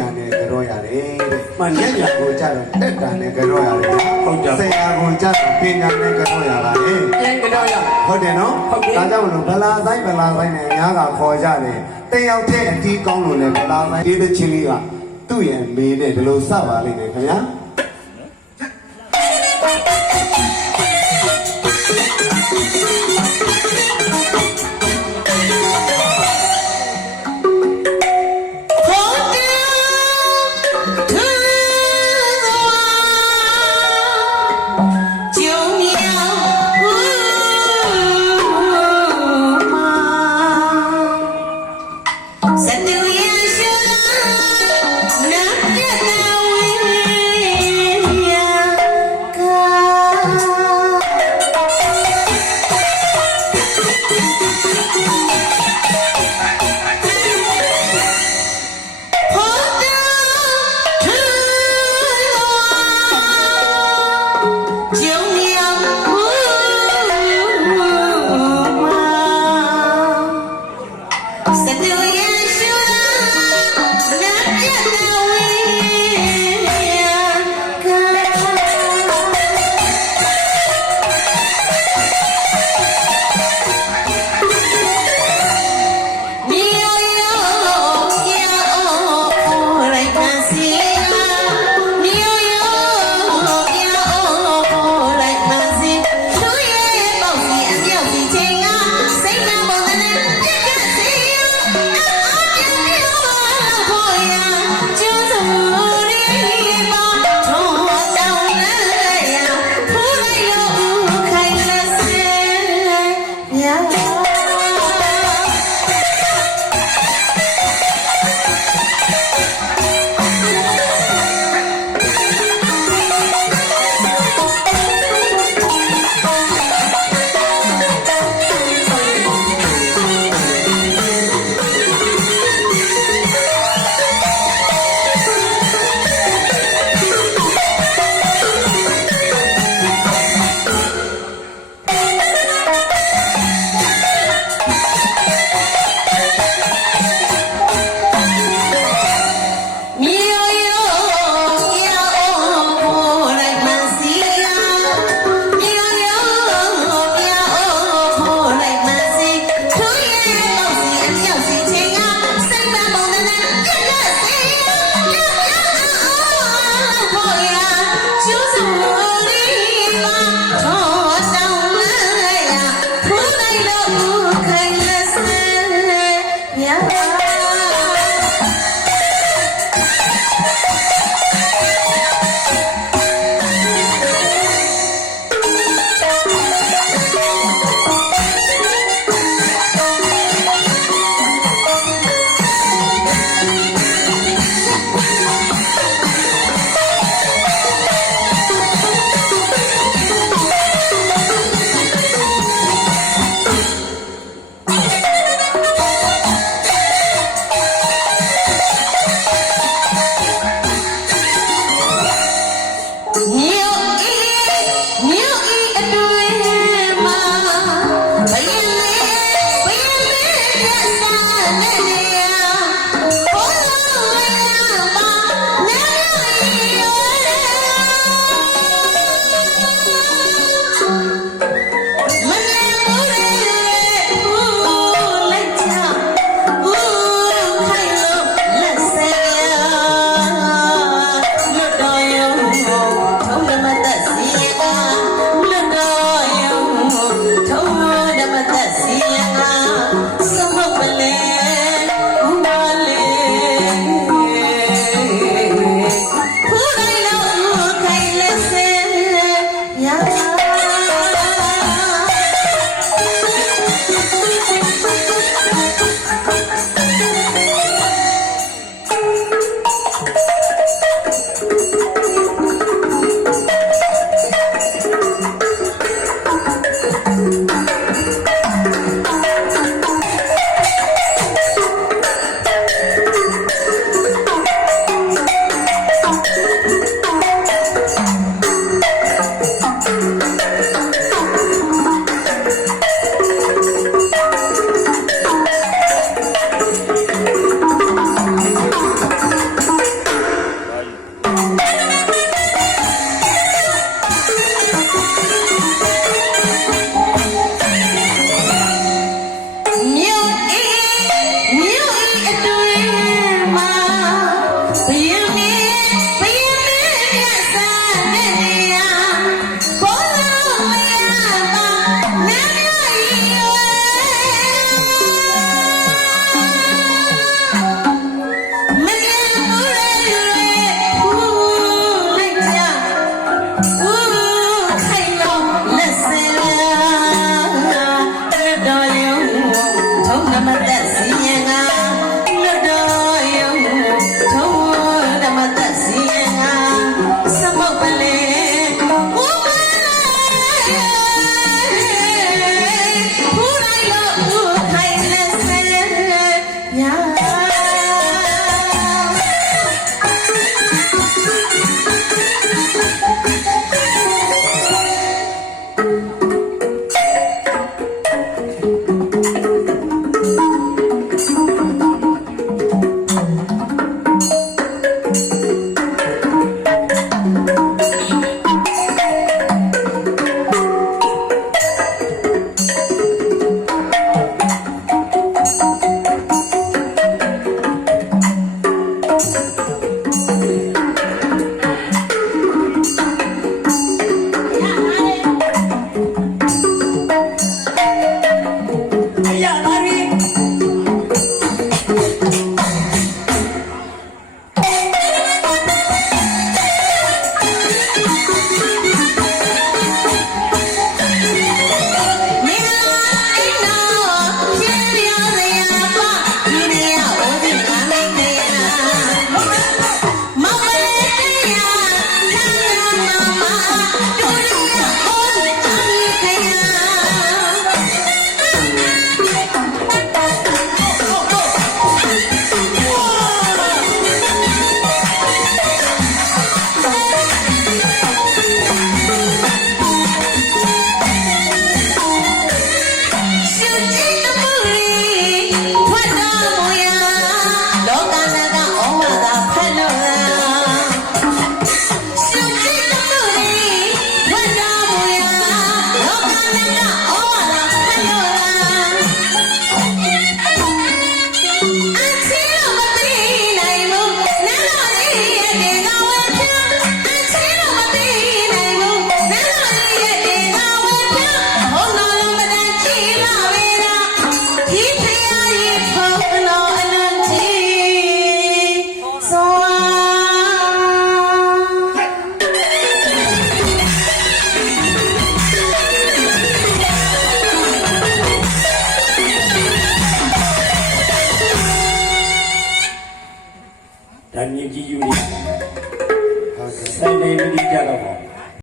ရနဲ့ကြောရတယ်တဲ့မှန်တယ်ဗျာကိုကြတော့တက်တာနဲ့ကြောရတယ်ဟုတ်တယ်ဆရာကိုကြတော့ပညာနဲ့ကြောရပါတယ်ပြန်ကြောရဟုတ်တယ်နော်ဟုတ်တယ်ဒါကြောင့်မလို့ဗလာဆိုင်ဗလာဆိုင်နဲ့အများကခေါ်ကြတယ်တယောက်တည်းအတီးကောင်းလို့လည်းဗလာဆိုင်ဒီတဲ့ချင်းလေးကသူ့ရဲ့မေနဲ့ဒီလိုစပါလိမ့်မယ်ခင်ဗျာ பயிலே பயிலே கண்ணாலே